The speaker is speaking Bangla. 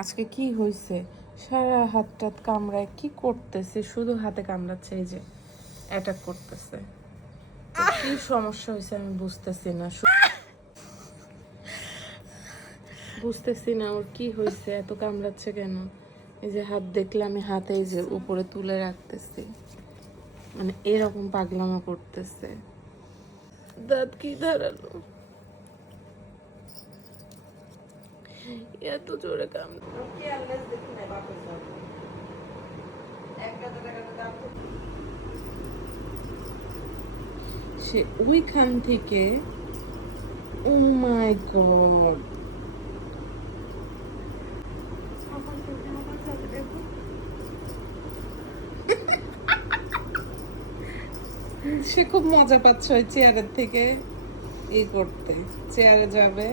আজকে কি হয়েছে? সারা হাত টাত কামড়ায় কি করতেছে? শুধু হাতে কামড়াচ্ছে, এই যে অ্যাটাক করতেছে। কি সমস্যা হয়েছে আমি বুঝতেছি না, বুঝতেছি না ওর কি হয়েছে, এত কামড়াচ্ছে কেন? এই যে হাত দেখলে আমি হাতে এই যে উপরে তুলে রাখতেছি, মানে এরকম পাগলামো করতেছে। দাঁত কি ধারালো, এত জোরে সে ওইখান থেকে। ও মাই গড, সে খুব মজা পাচ্ছে ওই চেয়ারের থেকে। করতে চেয়ারে যাবে।